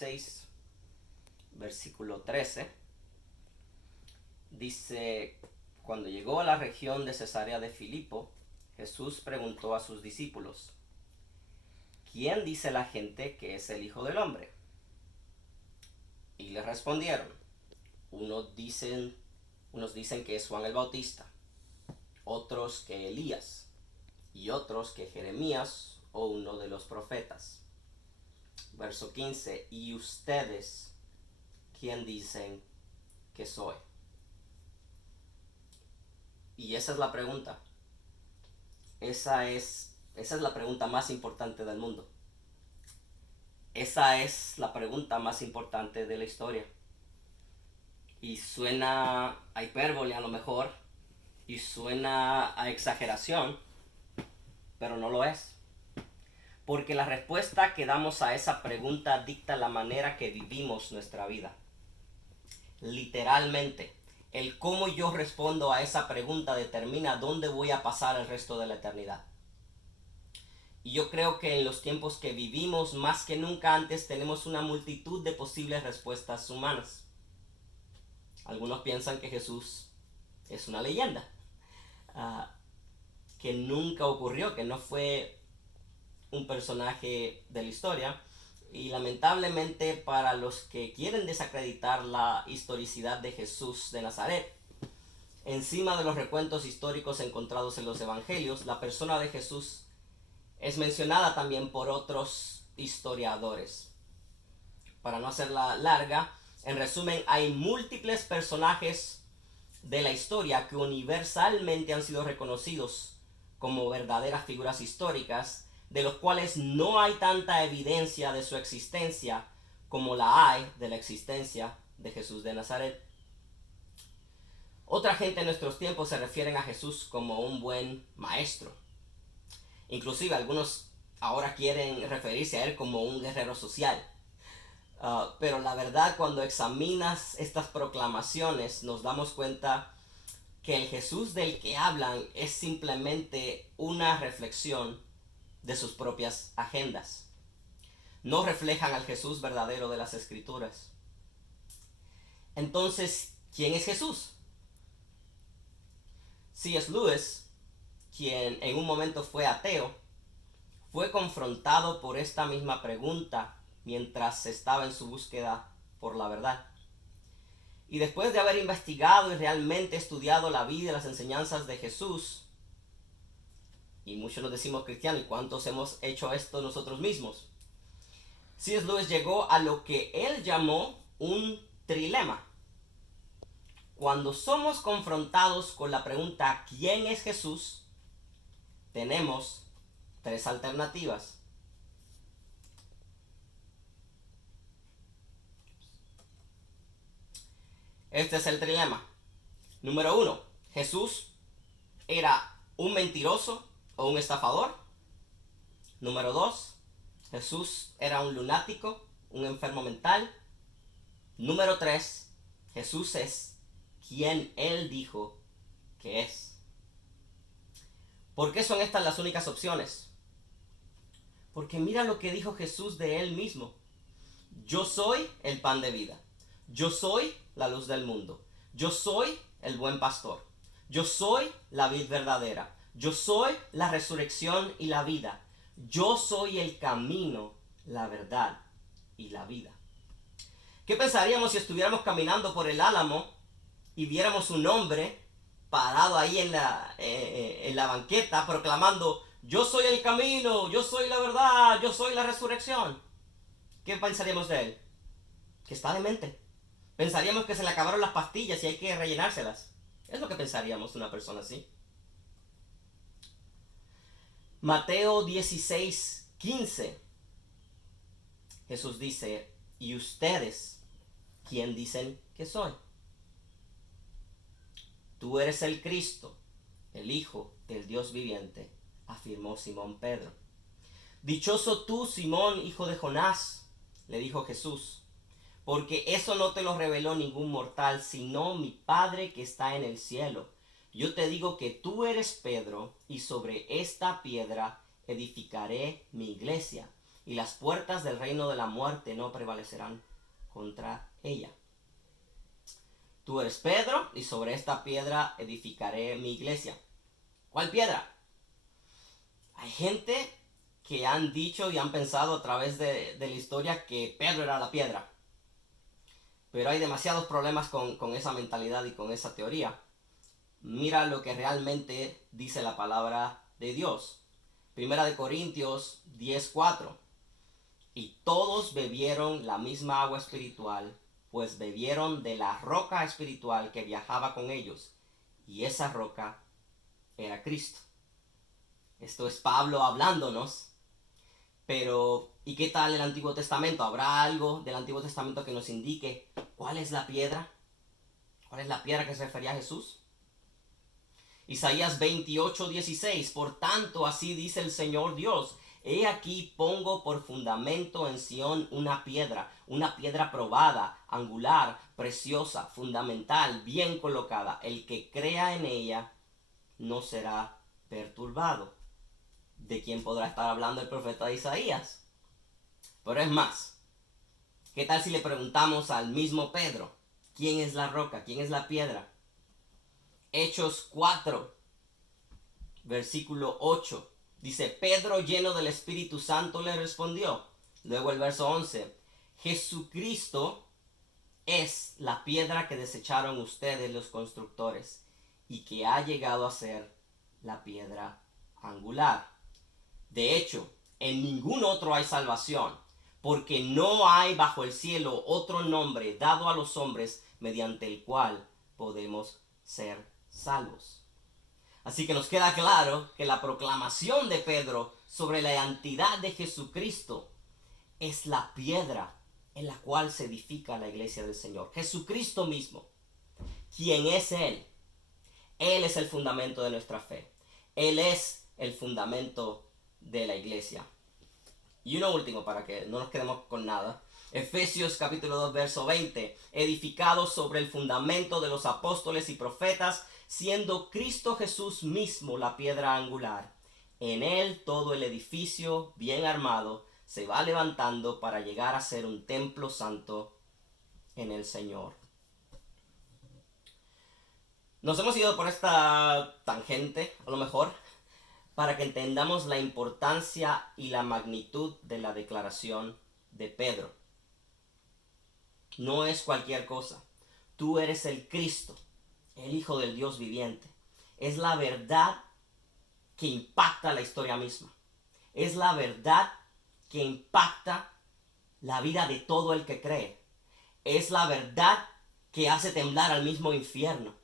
6, versículo 13, dice: cuando llegó a la región de Cesarea de Filipo, Jesús preguntó a sus discípulos: ¿quién dice la gente que es el Hijo del Hombre? Y le respondieron: unos dicen, unos dicen que es Juan el Bautista, otros que Elías, y otros que Jeremías o uno de los profetas. Verso 15: ¿y ustedes quién dicen que soy? Y esa es la pregunta. Esa es la pregunta más importante del mundo. Esa es la pregunta más importante de la historia. Y suena a hipérbole a lo mejor, y suena a exageración, pero no lo es. Porque la respuesta que damos a esa pregunta dicta la manera que vivimos nuestra vida. Literalmente, el cómo yo respondo a esa pregunta determina dónde voy a pasar el resto de la eternidad. Y yo creo que en los tiempos que vivimos, más que nunca antes, tenemos una multitud de posibles respuestas humanas. Algunos piensan que Jesús es una leyenda, que nunca ocurrió, que no fue un personaje de la historia. Y lamentablemente, para los que quieren desacreditar la historicidad de Jesús de Nazaret, encima de los recuentos históricos encontrados en los evangelios, la persona de Jesús es mencionada también por otros historiadores. Para no hacerla larga, en resumen, hay múltiples personajes de la historia que universalmente han sido reconocidos como verdaderas figuras históricas, de los cuales no hay tanta evidencia de su existencia como la hay de la existencia de Jesús de Nazaret. Otra gente en nuestros tiempos se refieren a Jesús como un buen maestro. Inclusive algunos ahora quieren referirse a él como un guerrero social. Pero la verdad, cuando examinas estas proclamaciones, nos damos cuenta que el Jesús del que hablan es simplemente una reflexión de sus propias agendas. No reflejan al Jesús verdadero de las Escrituras. Entonces, ¿quién es Jesús? C.S. Lewis, quien en un momento fue ateo, fue confrontado por esta misma pregunta mientras estaba en su búsqueda por la verdad. Y después de haber investigado y realmente estudiado la vida y las enseñanzas de Jesús, y muchos nos decimos cristianos, ¿y cuántos hemos hecho esto nosotros mismos? C.S. Lewis llegó a lo que él llamó un trilema. Cuando somos confrontados con la pregunta ¿quién es Jesús?, tenemos tres alternativas. Este es el trilema. Número 1. Jesús era un mentiroso o un estafador. Número 2. Jesús era un lunático, un enfermo mental. Número 3. Jesús es quien él dijo que es. ¿Por qué son estas las únicas opciones? Porque mira lo que dijo Jesús de él mismo. Yo soy el pan de vida. Yo soy la luz del mundo. Yo soy el buen pastor. Yo soy la vid verdadera. Yo soy la resurrección y la vida. Yo soy el camino, la verdad y la vida. ¿Qué pensaríamos si estuviéramos caminando por el Álamo y viéramos un hombre parado ahí en la banqueta proclamando: yo soy el camino, yo soy la verdad, yo soy la resurrección? ¿Qué pensaríamos de él? Que está demente. Pensaríamos que se le acabaron las pastillas y hay que rellenárselas. Es lo que pensaríamos de una persona así. Mateo 16:15. Jesús dice: ¿y ustedes quién dicen que soy? Tú eres el Cristo, el Hijo del Dios viviente, afirmó Simón Pedro. Dichoso tú, Simón, hijo de Jonás, le dijo Jesús, porque eso no te lo reveló ningún mortal, sino mi Padre que está en el cielo. Yo te digo que tú eres Pedro, y sobre esta piedra edificaré mi iglesia, y las puertas del reino de la muerte no prevalecerán contra ella. Tú eres Pedro, y sobre esta piedra edificaré mi iglesia. ¿Cuál piedra? Hay gente que han dicho y han pensado a través de la historia que Pedro era la piedra. Pero hay demasiados problemas con esa mentalidad y con esa teoría. Mira lo que realmente dice la palabra de Dios. Primera de Corintios 10:4. Y todos bebieron la misma agua espiritual, pues bebieron de la roca espiritual que viajaba con ellos, y esa roca era Cristo. Esto es Pablo hablándonos. Pero, ¿y qué tal el Antiguo Testamento? ¿Habrá algo del Antiguo Testamento que nos indique cuál es la piedra? ¿Cuál es la piedra que se refería a Jesús? Isaías 28:16. Por tanto, así dice el Señor Dios: he aquí pongo por fundamento en Sión una piedra probada, angular, preciosa, fundamental, bien colocada. El que crea en ella no será perturbado. ¿De quién podrá estar hablando el profeta Isaías? Pero es más, ¿qué tal si le preguntamos al mismo Pedro? ¿Quién es la roca? ¿Quién es la piedra? Hechos 4, versículo 8. Dice: Pedro, lleno del Espíritu Santo, le respondió. Luego el verso 11. Jesucristo es la piedra que desecharon ustedes los constructores y que ha llegado a ser la piedra angular. De hecho, en ningún otro hay salvación, porque no hay bajo el cielo otro nombre dado a los hombres mediante el cual podemos ser salvos. Así que nos queda claro que la proclamación de Pedro sobre la identidad de Jesucristo es la piedra en la cual se edifica la iglesia del Señor. Jesucristo mismo. ¿Quién es Él? Él es el fundamento de nuestra fe. Él es el fundamento de la iglesia. Y uno último para que no nos quedemos con nada. Efesios capítulo 2 verso 20. Edificados sobre el fundamento de los apóstoles y profetas, siendo Cristo Jesús mismo la piedra angular. En él todo el edificio bien armado se va levantando para llegar a ser un templo santo en el Señor. Nos hemos ido por esta tangente, a lo mejor, para que entendamos la importancia y la magnitud de la declaración de Pedro. No es cualquier cosa. Tú eres el Cristo, el Hijo del Dios viviente. Es la verdad que impacta la historia misma. Es la verdad que impacta la vida de todo el que cree. Es la verdad que hace temblar al mismo infierno.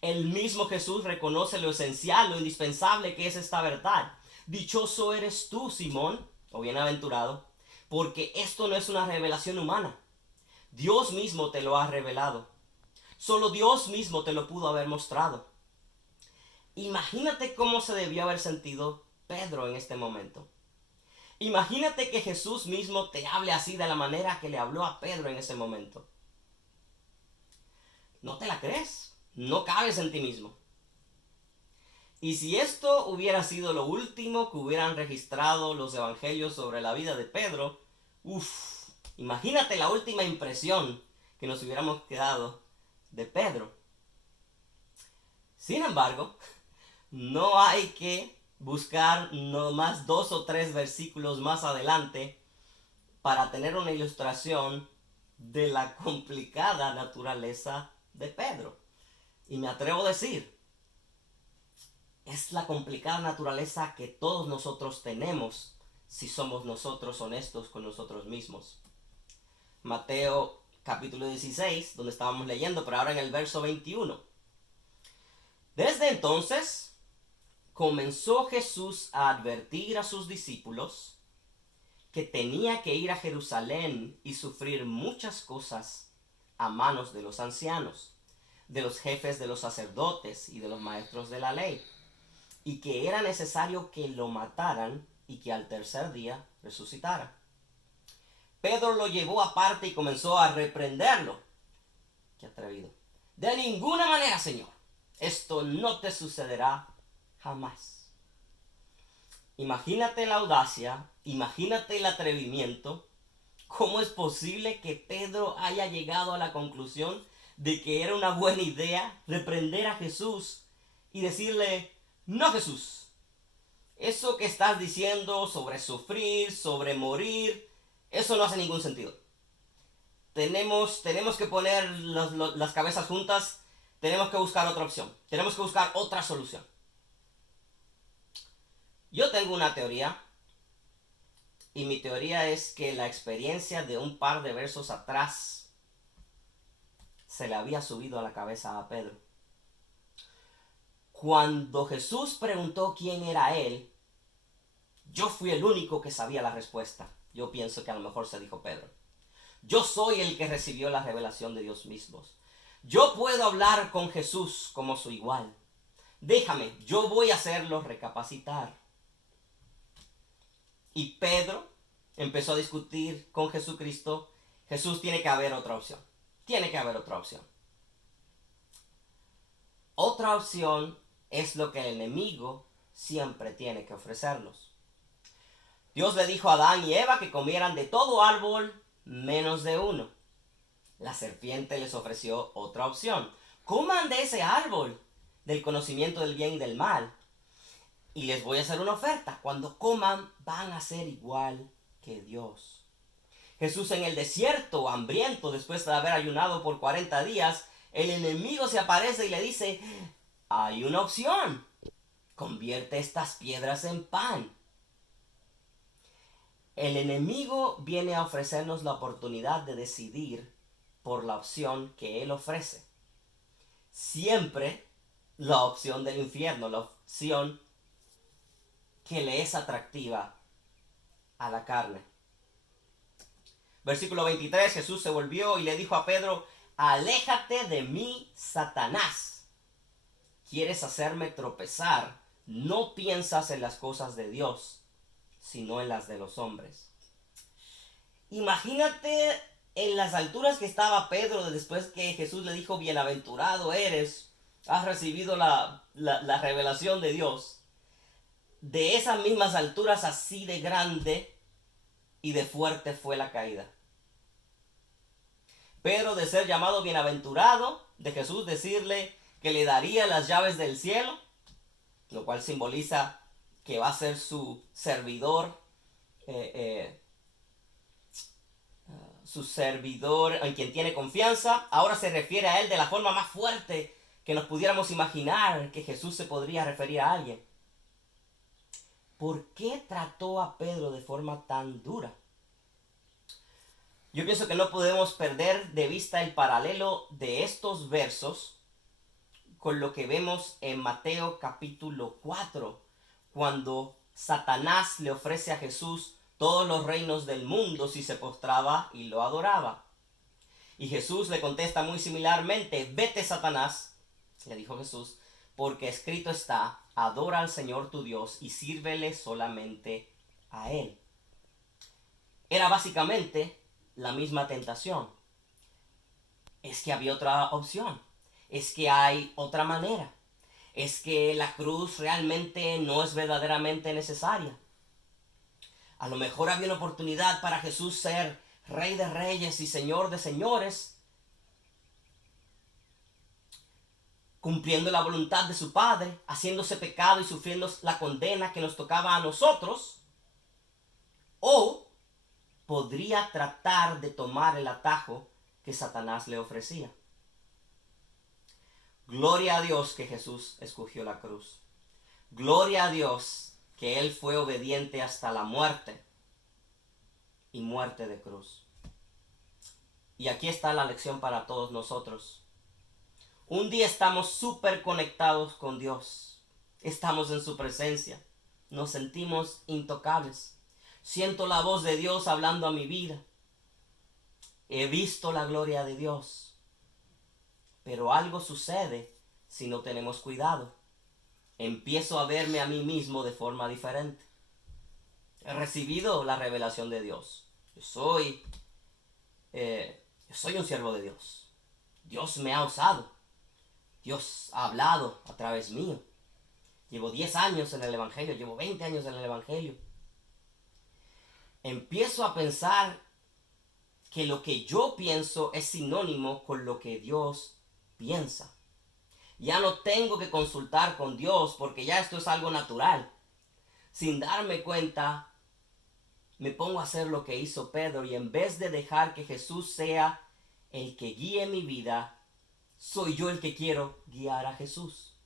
El mismo Jesús reconoce lo esencial, lo indispensable que es esta verdad. Dichoso eres tú, Simón, o bienaventurado, porque esto no es una revelación humana. Dios mismo te lo ha revelado. Solo Dios mismo te lo pudo haber mostrado. Imagínate cómo se debió haber sentido Pedro en este momento. Imagínate que Jesús mismo te hable así de la manera que le habló a Pedro en ese momento. ¿No te la crees? No cabes en ti mismo. Y si esto hubiera sido lo último que hubieran registrado los evangelios sobre la vida de Pedro, imagínate la última impresión que nos hubiéramos quedado de Pedro. Sin embargo, no hay que buscar nomás 2 o 3 versículos más adelante para tener una ilustración de la complicada naturaleza de Pedro. Y me atrevo a decir, es la complicada naturaleza que todos nosotros tenemos si somos nosotros honestos con nosotros mismos. Mateo capítulo 16, donde estábamos leyendo, pero ahora en el verso 21. Desde entonces comenzó Jesús a advertir a sus discípulos que tenía que ir a Jerusalén y sufrir muchas cosas a manos de los ancianos, de los jefes de los sacerdotes y de los maestros de la ley, y que era necesario que lo mataran y que al tercer día resucitara. Pedro lo llevó aparte y comenzó a reprenderlo. ¡Qué atrevido! De ninguna manera, Señor, esto no te sucederá jamás. Imagínate la audacia imagínate el atrevimiento. ¿Cómo es posible que Pedro haya llegado a la conclusión de que era una buena idea reprender a Jesús y decirle: no, Jesús, eso que estás diciendo sobre sufrir, sobre morir, eso no hace ningún sentido. Tenemos que poner las cabezas juntas, tenemos que buscar otra opción, tenemos que buscar otra solución. Yo tengo una teoría, y mi teoría es que la experiencia de un par de versos atrás se le había subido a la cabeza a Pedro. Cuando Jesús preguntó quién era él, yo fui el único que sabía la respuesta. Yo pienso que a lo mejor se dijo Pedro. Yo soy el que recibió la revelación de Dios mismo. Yo puedo hablar con Jesús como su igual. Déjame, yo voy a hacerlo recapacitar. Y Pedro empezó a discutir con Jesucristo. Jesús, tiene que haber otra opción. Tiene que haber otra opción. Otra opción es lo que el enemigo siempre tiene que ofrecernos. Dios le dijo a Adán y Eva que comieran de todo árbol menos de uno. La serpiente les ofreció otra opción. Coman de ese árbol del conocimiento del bien y del mal. Y les voy a hacer una oferta. Cuando coman, van a ser igual que Dios. Jesús en el desierto, hambriento, después de haber ayunado por 40 días, el enemigo se aparece y le dice: hay una opción. Convierte estas piedras en pan. El enemigo viene a ofrecernos la oportunidad de decidir por la opción que él ofrece. Siempre la opción del infierno, la opción que le es atractiva a la carne. Versículo 23, Jesús se volvió y le dijo a Pedro: aléjate de mí, Satanás. Quieres hacerme tropezar. No piensas en las cosas de Dios, sino en las de los hombres. Imagínate en las alturas que estaba Pedro después que Jesús le dijo: bienaventurado eres, has recibido la revelación de Dios. De esas mismas alturas, así de grande y de fuerte fue la caída. Pedro, de ser llamado bienaventurado, de Jesús decirle que le daría las llaves del cielo, lo cual simboliza que va a ser su servidor, en quien tiene confianza. Ahora se refiere a él de la forma más fuerte que nos pudiéramos imaginar que Jesús se podría referir a alguien. ¿Por qué trató a Pedro de forma tan dura? Yo pienso que no podemos perder de vista el paralelo de estos versos con lo que vemos en Mateo capítulo 4, cuando Satanás le ofrece a Jesús todos los reinos del mundo si se postraba y lo adoraba. Y Jesús le contesta muy similarmente: vete, Satanás, le dijo Jesús, porque escrito está: adora al Señor tu Dios y sírvele solamente a Él. Era básicamente la misma tentación. Es que había otra opción. Es que hay otra manera. Es que la cruz realmente no es verdaderamente necesaria. A lo mejor había una oportunidad para Jesús ser Rey de Reyes y Señor de Señores, cumpliendo la voluntad de su Padre, haciéndose pecado y sufriendo la condena que nos tocaba a nosotros. O podría tratar de tomar el atajo que Satanás le ofrecía. Gloria a Dios que Jesús escogió la cruz. Gloria a Dios que Él fue obediente hasta la muerte, y muerte de cruz. Y aquí está la lección para todos nosotros. Un día estamos súper conectados con Dios. Estamos en su presencia. Nos sentimos intocables. Siento la voz de Dios hablando a mi vida. He visto la gloria de Dios. Pero algo sucede si no tenemos cuidado. Empiezo a verme a mí mismo de forma diferente. He recibido la revelación de Dios. Yo soy un siervo de Dios. Dios me ha usado. Dios ha hablado a través mío. Llevo 10 años en el Evangelio. Llevo 20 años en el Evangelio. empiezo a pensar que lo que yo pienso es sinónimo con lo que Dios piensa. Ya no tengo que consultar con Dios porque ya esto es algo natural. Sin darme cuenta, me pongo a hacer lo que hizo Pedro y en vez de dejar que Jesús sea el que guíe mi vida, soy yo el que quiero guiar a Jesús.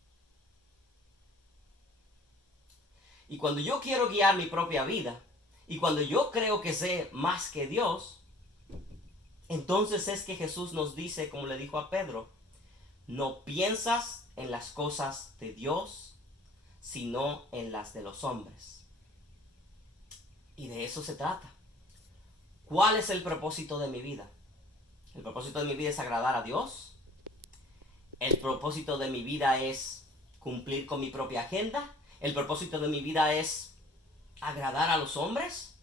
Y cuando yo quiero guiar mi propia vida, y cuando yo creo que sé más que Dios, entonces es que Jesús nos dice, como le dijo a Pedro, no piensas en las cosas de Dios, sino en las de los hombres. Y de eso se trata. ¿Cuál es el propósito de mi vida? El propósito de mi vida es agradar a Dios. El propósito de mi vida es cumplir con mi propia agenda. El propósito de mi vida es agradar a los hombres.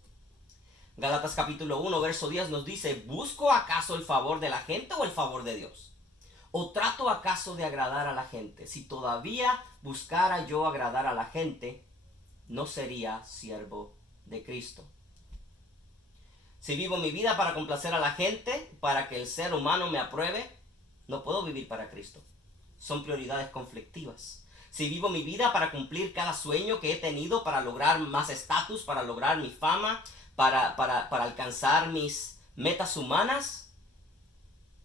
Gálatas capítulo 1, verso 10 nos dice, ¿busco acaso el favor de la gente o el favor de Dios? ¿O trato acaso de agradar a la gente? Si todavía buscara yo agradar a la gente, no sería siervo de Cristo. Si vivo mi vida para complacer a la gente, para que el ser humano me apruebe, no puedo vivir para Cristo. Son prioridades conflictivas. Si vivo mi vida para cumplir cada sueño que he tenido, para lograr más estatus, para lograr mi fama, para alcanzar mis metas humanas,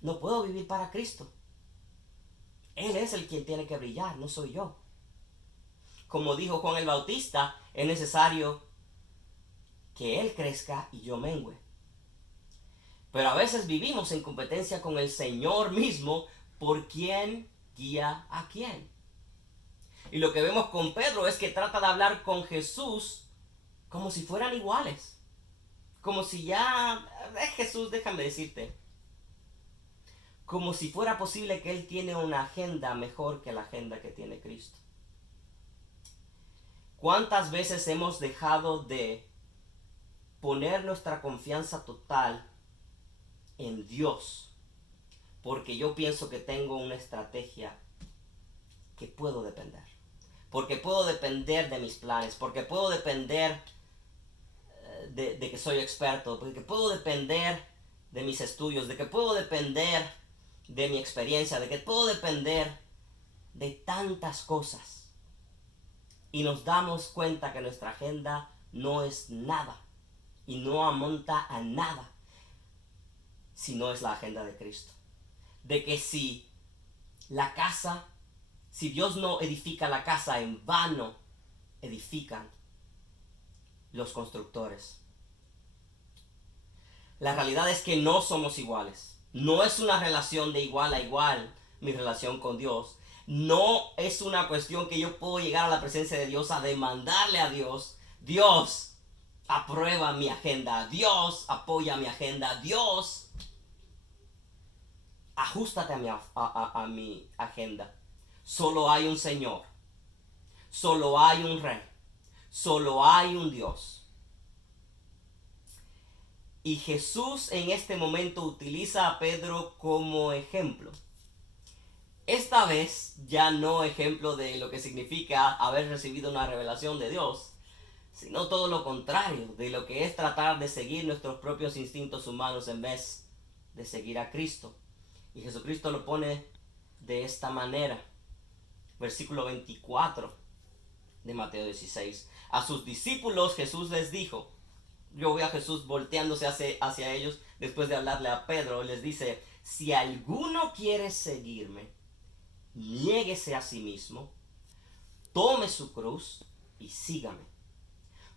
no puedo vivir para Cristo. Él es el quien tiene que brillar, no soy yo. Como dijo Juan el Bautista, es necesario que Él crezca y yo mengüe. Pero a veces vivimos en competencia con el Señor mismo por quién guía a quién. Y lo que vemos con Pedro es que trata de hablar con Jesús como si fueran iguales. Como si ya, Jesús, déjame decirte, como si fuera posible que Él tiene una agenda mejor que la agenda que tiene Cristo. ¿Cuántas veces hemos dejado de poner nuestra confianza total en Dios? Porque yo pienso que tengo una estrategia que puedo depender. Porque puedo depender de mis planes. Porque puedo depender de que soy experto. Porque puedo depender de mis estudios. De que puedo depender de mi experiencia. De que puedo depender de tantas cosas. Y nos damos cuenta que nuestra agenda no es nada. Y no amonta a nada. Si no es la agenda de Cristo. De que si Dios no edifica la casa, en vano edifican los constructores. La realidad es que no somos iguales. No es una relación de igual a igual mi relación con Dios. No es una cuestión que yo puedo llegar a la presencia de Dios a demandarle a Dios, Dios, aprueba mi agenda, Dios, apoya mi agenda, Dios, ajústate a mi agenda. Solo hay un Señor, solo hay un Rey, solo hay un Dios. Y Jesús en este momento utiliza a Pedro como ejemplo. Esta vez ya no ejemplo de lo que significa haber recibido una revelación de Dios, sino todo lo contrario, de lo que es tratar de seguir nuestros propios instintos humanos en vez de seguir a Cristo. Y Jesucristo lo pone de esta manera. Versículo 24 de Mateo 16. A sus discípulos Jesús les dijo, yo veo a Jesús volteándose hacia ellos después de hablarle a Pedro, les dice, si alguno quiere seguirme, niéguese a sí mismo, tome su cruz y sígame.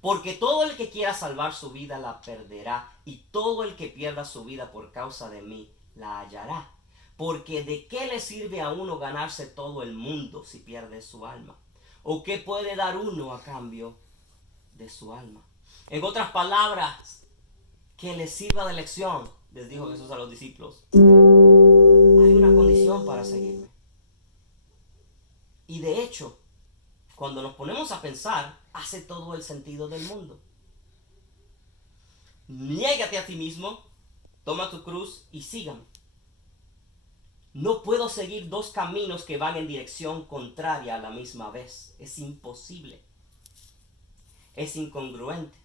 Porque todo el que quiera salvar su vida la perderá, y todo el que pierda su vida por causa de mí la hallará. Porque ¿de qué le sirve a uno ganarse todo el mundo si pierde su alma? ¿O qué puede dar uno a cambio de su alma? En otras palabras, que les sirva de lección, les dijo Jesús a los discípulos. Hay una condición para seguirme. Y de hecho, cuando nos ponemos a pensar, hace todo el sentido del mundo. Niégate a ti mismo, toma tu cruz y sígame. No puedo seguir dos caminos que van en dirección contraria a la misma vez. Es imposible. Es incongruente.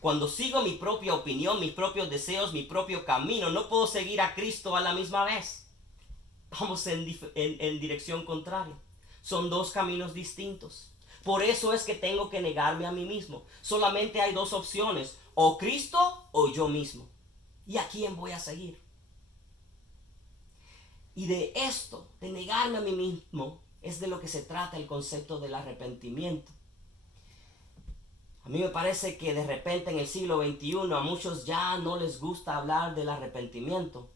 Cuando sigo mi propia opinión, mis propios deseos, mi propio camino, no puedo seguir a Cristo a la misma vez. Vamos en dirección contraria. Son dos caminos distintos. Por eso es que tengo que negarme a mí mismo. Solamente hay dos opciones, o Cristo o yo mismo. ¿Y a quién voy a seguir? Y de esto, de negarme a mí mismo, es de lo que se trata el concepto del arrepentimiento. A mí me parece que de repente en el siglo XXI a muchos ya no les gusta hablar del arrepentimiento.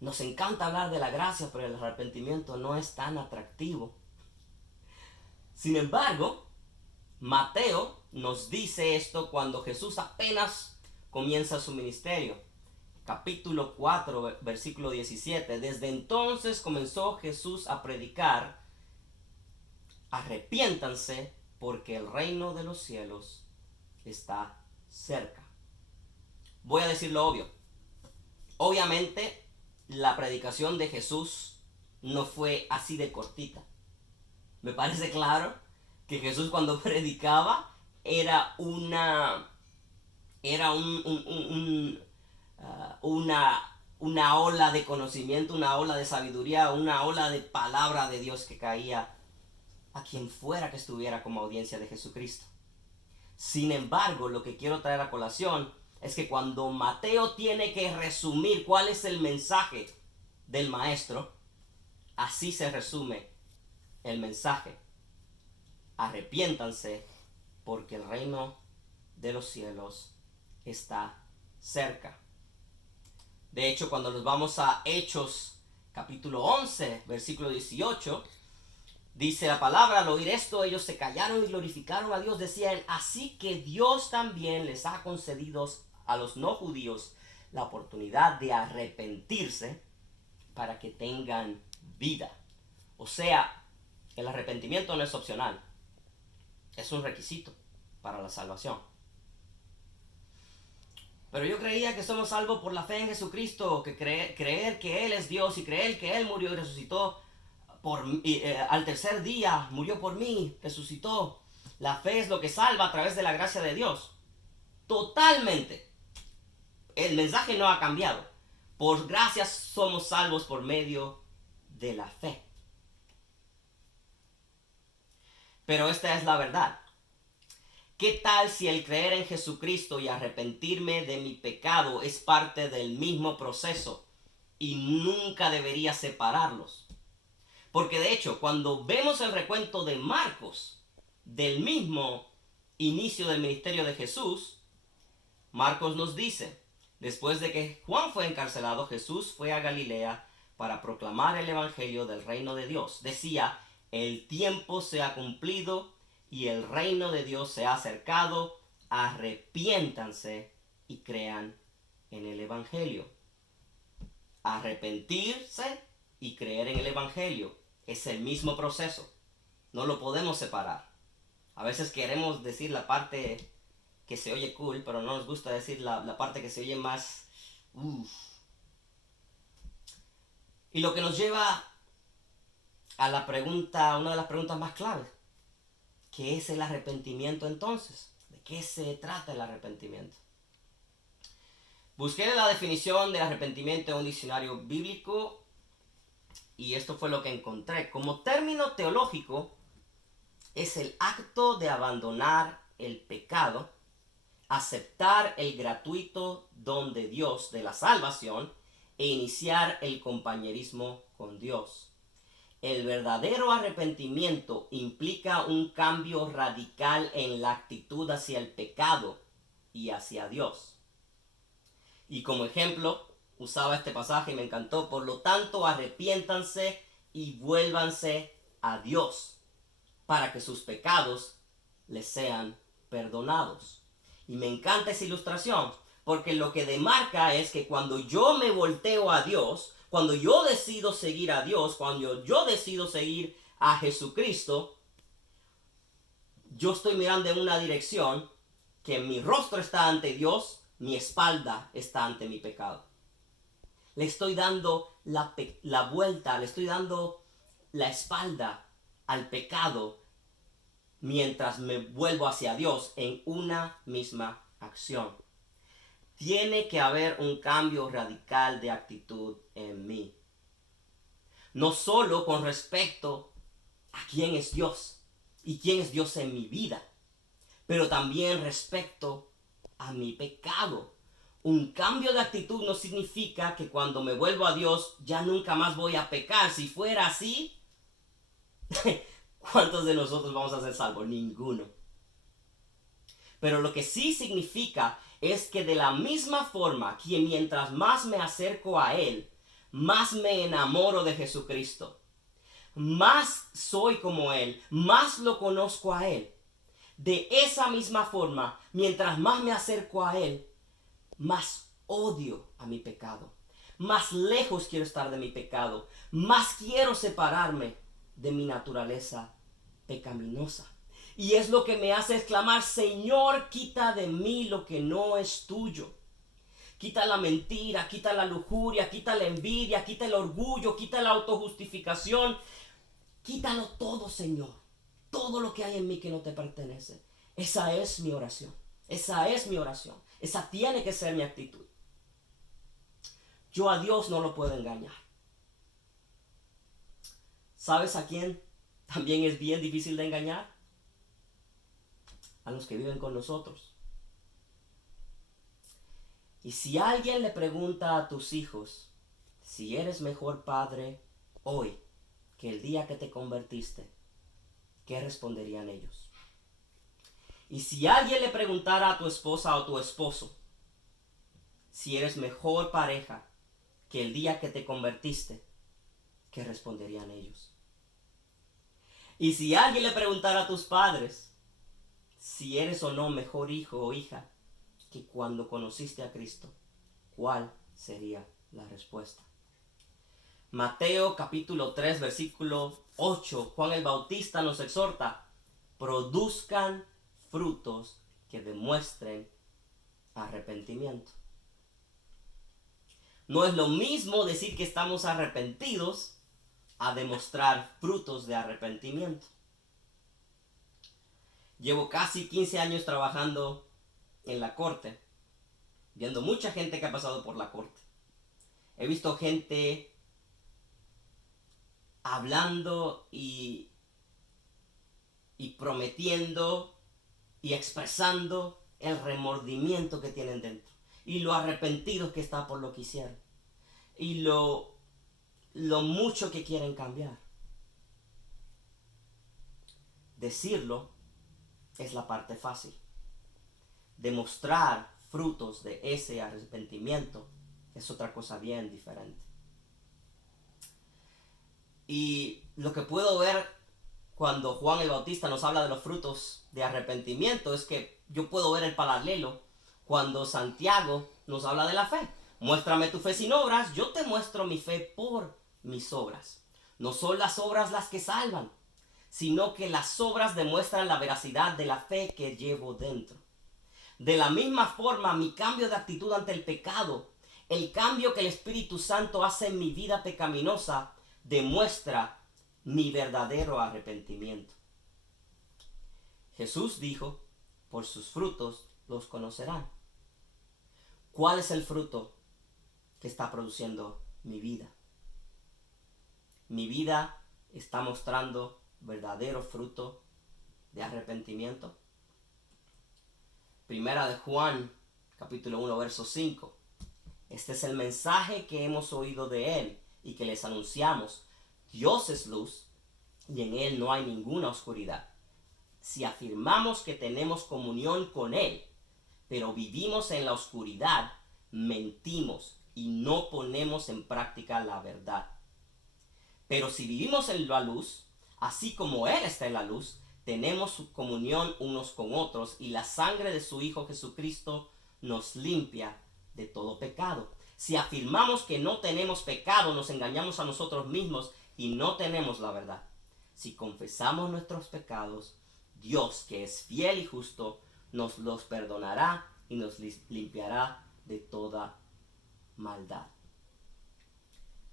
Nos encanta hablar de la gracia, pero el arrepentimiento no es tan atractivo. Sin embargo, Mateo nos dice esto cuando Jesús apenas comienza su ministerio. Capítulo 4, versículo 17. Desde entonces comenzó Jesús a predicar: arrepiéntanse porque el reino de los cielos está cerca. Voy a decir lo obvio. Obviamente, la predicación de Jesús no fue así de cortita. Me parece claro que Jesús cuando predicaba era una ola de conocimiento, una ola de sabiduría, una ola de palabra de Dios que caía a quien fuera que estuviera como audiencia de Jesucristo. Sin embargo, lo que quiero traer a colación es que cuando Mateo tiene que resumir cuál es el mensaje del maestro, así se resume el mensaje: arrepiéntanse porque el reino de los cielos está cerca. De hecho, cuando nos vamos a Hechos capítulo 11, versículo 18, dice la palabra: al oír esto, ellos se callaron y glorificaron a Dios. Decían: así que Dios también les ha concedido a los no judíos la oportunidad de arrepentirse para que tengan vida. O sea, el arrepentimiento no es opcional, es un requisito para la salvación. Pero yo creía que somos salvos por la fe en Jesucristo, que creer que Él es Dios y creer que Él murió y resucitó al tercer día, murió por mí, resucitó. La fe es lo que salva a través de la gracia de Dios. Totalmente. El mensaje no ha cambiado. Por gracia somos salvos por medio de la fe. Pero esta es la verdad. ¿Qué tal si el creer en Jesucristo y arrepentirme de mi pecado es parte del mismo proceso y nunca debería separarlos? Porque de hecho, cuando vemos el recuento de Marcos del mismo inicio del ministerio de Jesús, Marcos nos dice: después de que Juan fue encarcelado, Jesús fue a Galilea para proclamar el evangelio del reino de Dios. Decía: el tiempo se ha cumplido y el reino de Dios se ha acercado, arrepiéntanse y crean en el evangelio. Arrepentirse y creer en el evangelio es el mismo proceso, no lo podemos separar. A veces queremos decir la parte que se oye cool, pero no nos gusta decir la parte que se oye más Y lo que nos lleva a la pregunta, una de las preguntas más claves: ¿qué es el arrepentimiento entonces? ¿De qué se trata el arrepentimiento? Busqué la definición de arrepentimiento en un diccionario bíblico y esto fue lo que encontré. Como término teológico, es el acto de abandonar el pecado, aceptar el gratuito don de Dios de la salvación e iniciar el compañerismo con Dios. El verdadero arrepentimiento implica un cambio radical en la actitud hacia el pecado y hacia Dios. Y como ejemplo, usaba este pasaje y me encantó: por lo tanto, arrepiéntanse y vuélvanse a Dios, para que sus pecados les sean perdonados. Y me encanta esa ilustración, porque lo que demarca es que cuando yo me volteo a Dios, cuando yo decido seguir a Dios, cuando yo decido seguir a Jesucristo, yo estoy mirando en una dirección que mi rostro está ante Dios, mi espalda está ante mi pecado. Le estoy dando la vuelta, le estoy dando la espalda al pecado. mientras me vuelvo hacia Dios en una misma acción. Tiene que haber un cambio radical de actitud en mí. No solo con respecto a quién es Dios y quién es Dios en mi vida, pero también respecto a mi pecado. Un cambio de actitud no significa que cuando me vuelvo a Dios ya nunca más voy a pecar. Si fuera así, ¿cuántos de nosotros vamos a ser salvos? Ninguno. Pero lo que sí significa es que de la misma forma que mientras más me acerco a Él, más me enamoro de Jesucristo, más soy como Él, más lo conozco a Él. De esa misma forma, mientras más me acerco a Él, más odio a mi pecado, más lejos quiero estar de mi pecado, más quiero separarme de mi naturaleza pecaminosa. Y es lo que me hace exclamar: Señor, quita de mí lo que no es tuyo. Quita la mentira, quita la lujuria, quita la envidia, quita el orgullo, quita la autojustificación. Quítalo todo, Señor. Todo lo que hay en mí que no te pertenece. Esa es mi oración. Esa es mi oración. Esa tiene que ser mi actitud. Yo a Dios no lo puedo engañar. ¿Sabes a quién también es bien difícil de engañar? A los que viven con nosotros. Y si alguien le pregunta a tus hijos si eres mejor padre hoy que el día que te convertiste, ¿qué responderían ellos? Y si alguien le preguntara a tu esposa o tu esposo si eres mejor pareja que el día que te convertiste, ¿qué responderían ellos? Y si alguien le preguntara a tus padres si eres o no mejor hijo o hija que cuando conociste a Cristo, ¿cuál sería la respuesta? Mateo capítulo 3 versículo 8, Juan el Bautista nos exhorta: produzcan frutos que demuestren arrepentimiento. No es lo mismo decir que estamos arrepentidos a demostrar frutos de arrepentimiento. Llevo casi 15 años trabajando en la corte, viendo mucha gente que ha pasado por la corte. He visto gente hablando y prometiendo y expresando el remordimiento que tienen dentro y lo arrepentidos que están por lo que hicieron y lo mucho que quieren cambiar. Decirlo es la parte fácil. Demostrar frutos de ese arrepentimiento es otra cosa bien diferente. Y lo que puedo ver cuando Juan el Bautista nos habla de los frutos de arrepentimiento es que yo puedo ver el paralelo cuando Santiago nos habla de la fe. Muéstrame tu fe sin obras, yo te muestro mi fe por mis obras. No son las obras las que salvan, sino que las obras demuestran la veracidad de la fe que llevo dentro. De la misma forma, mi cambio de actitud ante el pecado, el cambio que el Espíritu Santo hace en mi vida pecaminosa, demuestra mi verdadero arrepentimiento. Jesús dijo: por sus frutos los conocerán. ¿Cuál es el fruto que está produciendo mi vida? Mi vida está mostrando verdadero fruto de arrepentimiento. Primera de Juan, capítulo 1, verso 5. Este es el mensaje que hemos oído de Él y que les anunciamos. Dios es luz y en Él no hay ninguna oscuridad. Si afirmamos que tenemos comunión con Él, pero vivimos en la oscuridad, mentimos y no ponemos en práctica la verdad. Pero si vivimos en la luz, así como Él está en la luz, tenemos comunión unos con otros y la sangre de su Hijo Jesucristo nos limpia de todo pecado. Si afirmamos que no tenemos pecado, nos engañamos a nosotros mismos y no tenemos la verdad. Si confesamos nuestros pecados, Dios, que es fiel y justo, nos los perdonará y nos limpiará de toda maldad.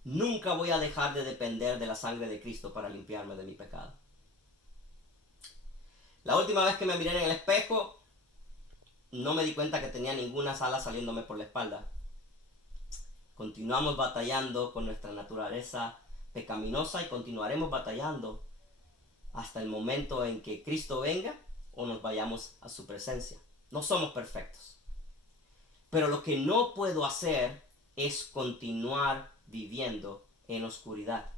Nunca voy a dejar de depender de la sangre de Cristo para limpiarme de mi pecado. La última vez que me miré en el espejo, no me di cuenta que tenía ninguna sala saliéndome por la espalda. Continuamos batallando con nuestra naturaleza pecaminosa y continuaremos batallando hasta el momento en que Cristo venga o nos vayamos a su presencia. No somos perfectos. Pero lo que no puedo hacer es continuar viviendo en oscuridad.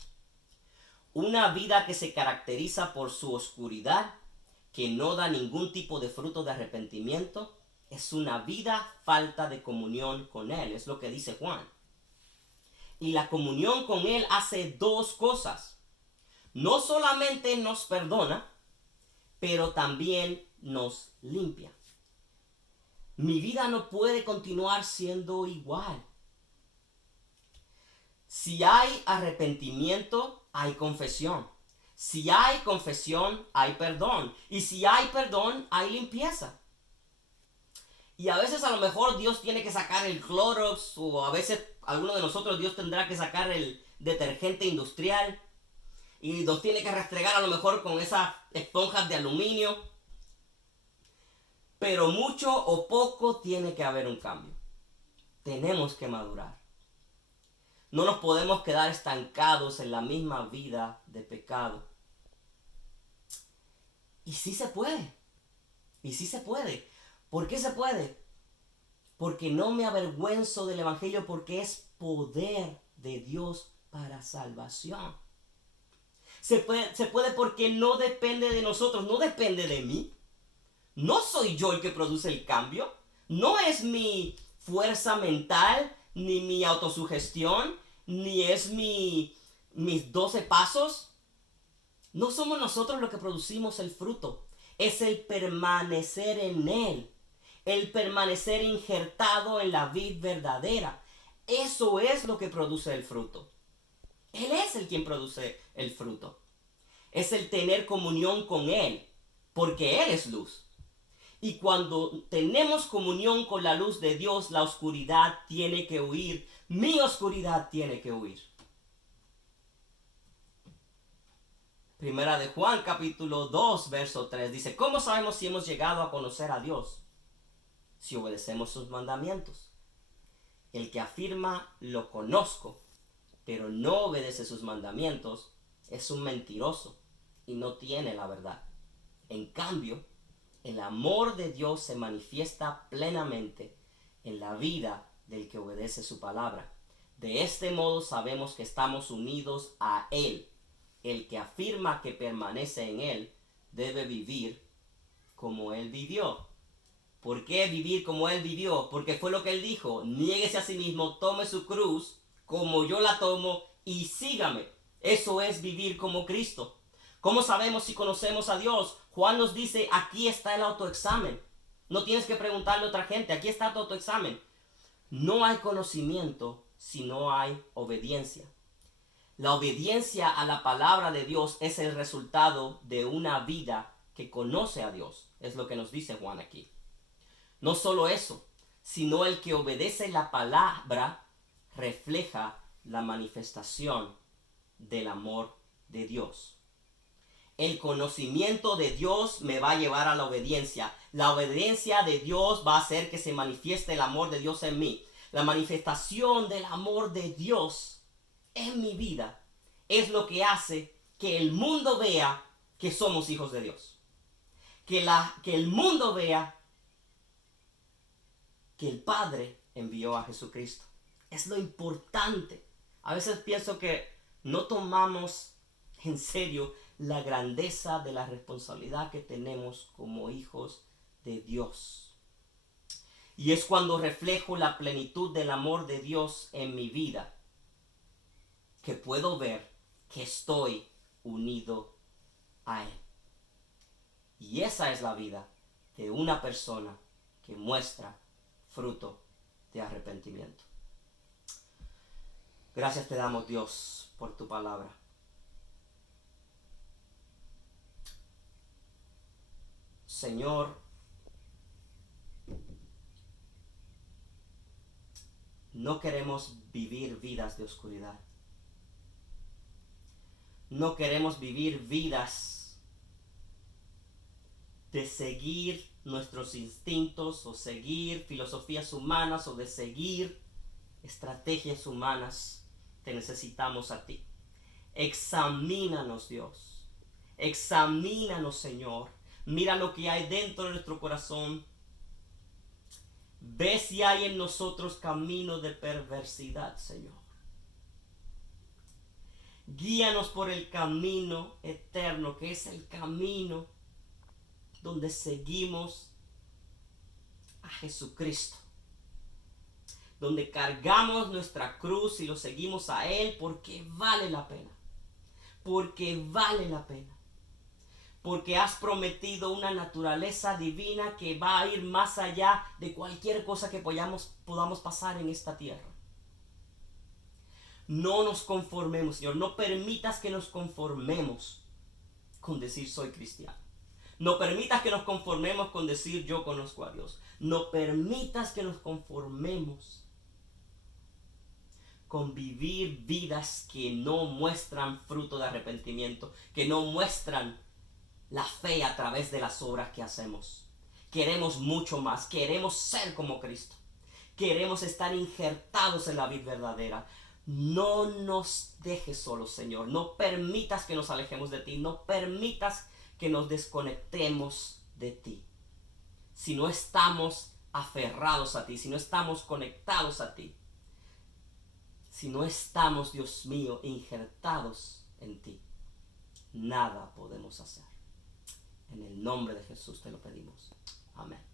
Una vida que se caracteriza por su oscuridad, que no da ningún tipo de fruto de arrepentimiento, es una vida falta de comunión con Él. Es lo que dice Juan. Y la comunión con Él hace dos cosas. No solamente nos perdona, pero también nos limpia. Mi vida no puede continuar siendo igual. Si hay arrepentimiento, hay confesión. Si hay confesión, hay perdón. Y si hay perdón, hay limpieza. Y a veces a lo mejor Dios tiene que sacar el Clorox, o a veces alguno de nosotros Dios tendrá que sacar el detergente industrial y nos tiene que restregar a lo mejor con esas esponjas de aluminio. Pero mucho o poco tiene que haber un cambio. Tenemos que madurar. No nos podemos quedar estancados en la misma vida de pecado. Y sí se puede. Y sí se puede. ¿Por qué se puede? Porque no me avergüenzo del Evangelio, porque es poder de Dios para salvación. Se puede porque no depende de nosotros, no depende de mí. No soy yo el que produce el cambio. No es mi fuerza mental, ni mi autosugestión, ni es mis 12 pasos. No somos nosotros los que producimos el fruto. Es el permanecer en Él. El permanecer injertado en la vid verdadera. Eso es lo que produce el fruto. Él es el quien produce el fruto. Es el tener comunión con Él, porque Él es luz. Y cuando tenemos comunión con la luz de Dios, la oscuridad tiene que huir. Mi oscuridad tiene que huir. Primera de Juan, capítulo 2, verso 3, dice: ¿cómo sabemos si hemos llegado a conocer a Dios? Si obedecemos sus mandamientos. El que afirma lo conozco, pero no obedece sus mandamientos, es un mentiroso y no tiene la verdad. En cambio, el amor de Dios se manifiesta plenamente en la vida del que obedece su palabra. De este modo sabemos que estamos unidos a Él. El que afirma que permanece en Él debe vivir como Él vivió. ¿Por qué vivir como Él vivió? Porque fue lo que Él dijo: niéguese a sí mismo, tome su cruz como yo la tomo y sígame. Eso es vivir como Cristo. ¿Cómo sabemos si conocemos a Dios? Juan nos dice: aquí está el autoexamen. No tienes que preguntarle a otra gente, aquí está tu autoexamen. No hay conocimiento si no hay obediencia. La obediencia a la palabra de Dios es el resultado de una vida que conoce a Dios. Es lo que nos dice Juan aquí. No solo eso, sino el que obedece la palabra refleja la manifestación del amor de Dios. El conocimiento de Dios me va a llevar a la obediencia. La obediencia de Dios va a hacer que se manifieste el amor de Dios en mí. La manifestación del amor de Dios en mi vida es lo que hace que el mundo vea que somos hijos de Dios. Que el mundo vea que el Padre envió a Jesucristo. Es lo importante. A veces pienso que no tomamos en serio la grandeza de la responsabilidad que tenemos como hijos de Dios. Y es cuando reflejo la plenitud del amor de Dios en mi vida que puedo ver que estoy unido a Él. Y esa es la vida de una persona que muestra fruto de arrepentimiento. Gracias te damos, Dios, por tu palabra. Señor, no queremos vivir vidas de oscuridad. No queremos vivir vidas de seguir nuestros instintos o seguir filosofías humanas o de seguir estrategias humanas. Te necesitamos a ti. Examínanos, Dios. Examínanos, Señor. Mira lo que hay dentro de nuestro corazón. Ve si hay en nosotros camino de perversidad, Señor. Guíanos por el camino eterno, que es el camino donde seguimos a Jesucristo, donde cargamos nuestra cruz y lo seguimos a Él porque vale la pena, porque vale la pena, porque has prometido una naturaleza divina que va a ir más allá de cualquier cosa que podamos pasar en esta tierra. No nos conformemos, Señor, no permitas que nos conformemos con decir soy cristiano. No permitas que nos conformemos con decir yo conozco a Dios. No permitas que nos conformemos con vivir vidas que no muestran fruto de arrepentimiento, que no muestran la fe a través de las obras que hacemos. Queremos mucho más, queremos ser como Cristo. Queremos estar injertados en la vid verdadera. No nos dejes solos, Señor. No permitas que nos alejemos de ti. No permitas que nos desconectemos de ti. Si no estamos aferrados a ti, si no estamos conectados a ti, si no estamos, Dios mío, injertados en ti, nada podemos hacer. En el nombre de Jesús te lo pedimos. Amén.